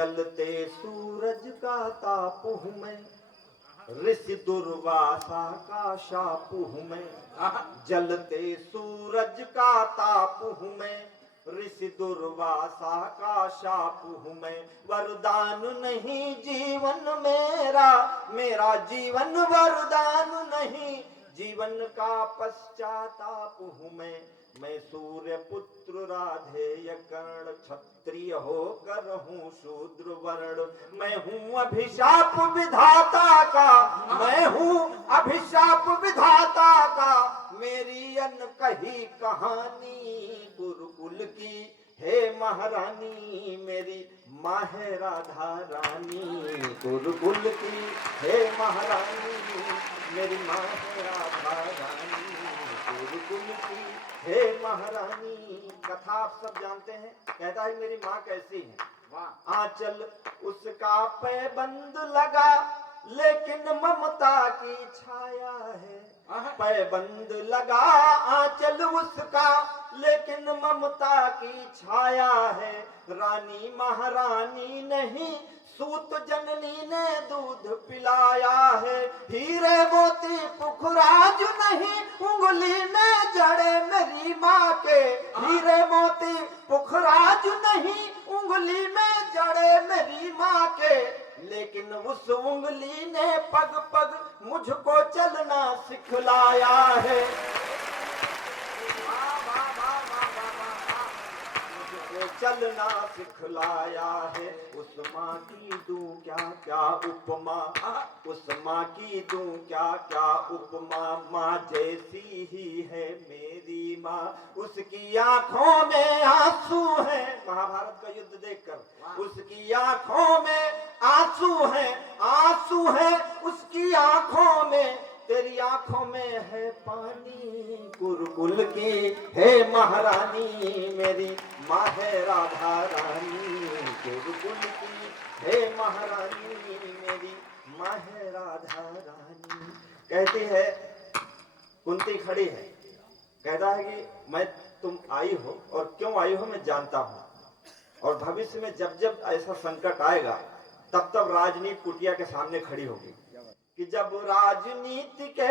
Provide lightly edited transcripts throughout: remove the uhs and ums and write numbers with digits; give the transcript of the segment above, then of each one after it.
जलते सूरज का ताप हूँ मैं, ऋषि दुर्वासा का शाप हूँ मैं। जलते सूरज का ताप हूँ मैं, ऋषि दुर्वासा का शाप हूँ मैं। वरदान नहीं जीवन मेरा, मेरा जीवन वरदान नहीं, जीवन का पश्चाताप हूँ मैं सूर्य पुत्र राधेय कर्ण, क्षत्रिय होकर हूँ शूद्र वर्ण। मैं हूँ अभिशाप विधाता का, मैं हूँ अभिशाप विधाता का, मेरी अनकही कहानी गुरुकुल की हे महारानी, मेरी माँ है राधा रानी। गुरुकुल की हे महारानी, मेरी माँ है राधा रानी। गुरुकुल की हे महारानी। कथा आप सब जानते हैं। कहता है मेरी माँ कैसी है। आंचल उसका पैबंद लगा, लेकिन ममता की छाया है। पैबंद लगा आंचल उसका, लेकिन ममता की छाया है। रानी महारानी नहीं, सूत जननी ने दूध पिलाया है। हीरे मोती पुखराज नहीं, उंगली में जड़े मेरी माँ के। हीरे मोती पुखराज नहीं, उंगली में जड़े मेरी माँ के, लेकिन उस उंगली ने पग पग मुझको चलना सिखलाया है। चलना सिखलाया है। उस माँ की दूं क्या क्या उपमा, उस माँ की दूं क्या क्या उपमा। माँ जैसी ही है मेरी माँ, उसकी आंखों में आंसू है। महाभारत का युद्ध देखकर उसकी आंखों में आंसू है, आंसू है उसकी आंखों में, तेरी आंखों में है पानी। गुरुकुल की हे महारानी, मेरी माँ है राधा रानी। गुरुकुल की हे महारानी, मेरी माँ है राधा रानी। कहती है कुंती खड़ी है, कहता है कि मैं तुम आई हो और क्यों आई हो मैं जानता हूं, और भविष्य में जब जब ऐसा संकट आएगा तब तब राजनीति कुटिया के सामने खड़ी होगी कि जब राजनीति के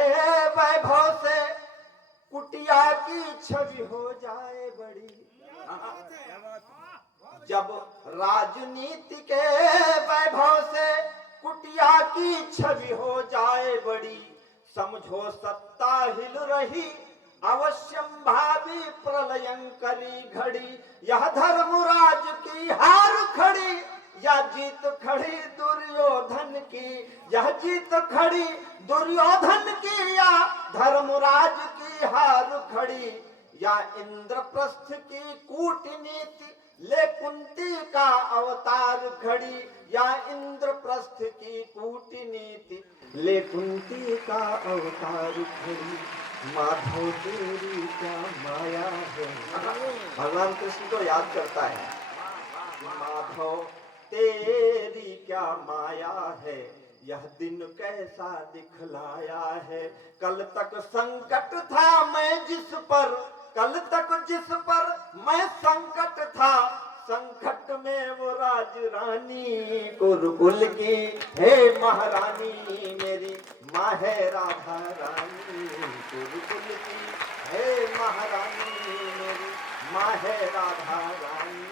वैभव से कुटिया की छवि हो जाए बड़ी। जब राजनीति के वैभव से कुटिया की छवि हो जाए बड़ी, समझो सत्ता हिल रही अवश्यम भावी प्रलयंकरी घड़ी। यह धर्मराज की हार खड़ी, या जीत खड़ी दुर्योधन की। यह जीत खड़ी दुर्योधन की, या धर्मराज की हार खड़ी। या इंद्रप्रस्थ की कूटनीति ले कुंती का अवतार घड़ी। या इंद्रप्रस्थ की कूटनीति ले कुंती का अवतार घड़ी। माधव तेरी क्या माया है। भगवान कृष्ण को याद करता है, माधव तेरी क्या माया है, यह दिन कैसा दिखलाया है। कल तक संकट था मैं जिस पर, कल तक जिस पर मैं संकट था, संकट में वो राज रानी। गुरुकुल की हे महारानी, मेरी माँ है राधा रानी। गुरुकुल की हे महारानी, मेरी माँ है राधा रानी।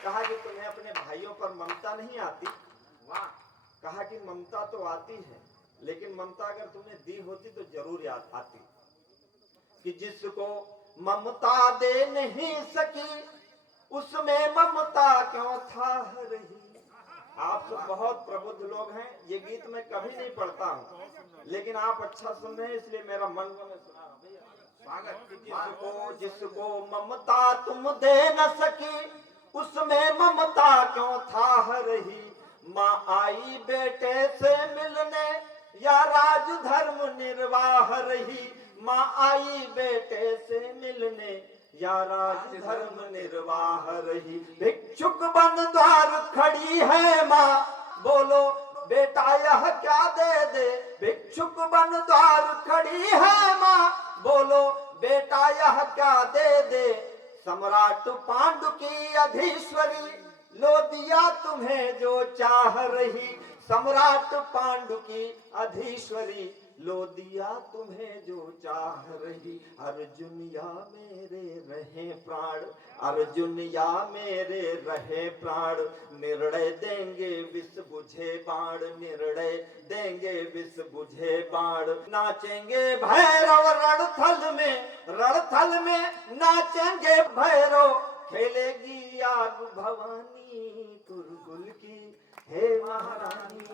कहा कि तुम्हें अपने भाइयों पर ममता नहीं आती। वाह। कहा कि ममता तो आती है, लेकिन ममता अगर तुमने दी होती तो जरूर याद आती। कि जिसको ममता दे नहीं सकी, उसमें ममता क्यों था रही। आप सब बहुत प्रबुद्ध लोग हैं, ये गीत मैं कभी नहीं पढ़ता हूँ, लेकिन आप अच्छा सुन रहे हैं इसलिए मेरा मन को मैं सुना रहा हूँ। जिसको ममता तुम दे न सकी, उसमें ममता क्यों था रही। माँ आई बेटे से मिलने, या राज धर्म निर्वाह रही। माँ आई बेटे से मिलने, या राज धर्म निर्वाह रही। भिक्षुक बन द्वार खड़ी है माँ, बोलो बेटा यह क्या दे दे। भिक्षुक बन द्वार खड़ी है माँ, बोलो बेटा यह क्या दे दे। सम्राट पांडु की अधीश्वरी, लो दिया तुम्हें जो चाह रही, सम्राट पांडु की अधीश्वरी, लो दिया तुम्हें जो चाह रही। अर्जुन या मेरे रहे प्राण, अर्जुन या मेरे रहे प्राण, निर्णय देंगे विष बुझे बाण, निर्णय देंगे विष बुझे बाण। नाचेंगे भैरव रणथल में, रणथल में नाचेंगे भैरव, खेलेगी आग भवानी तुरगुल की हे महारानी।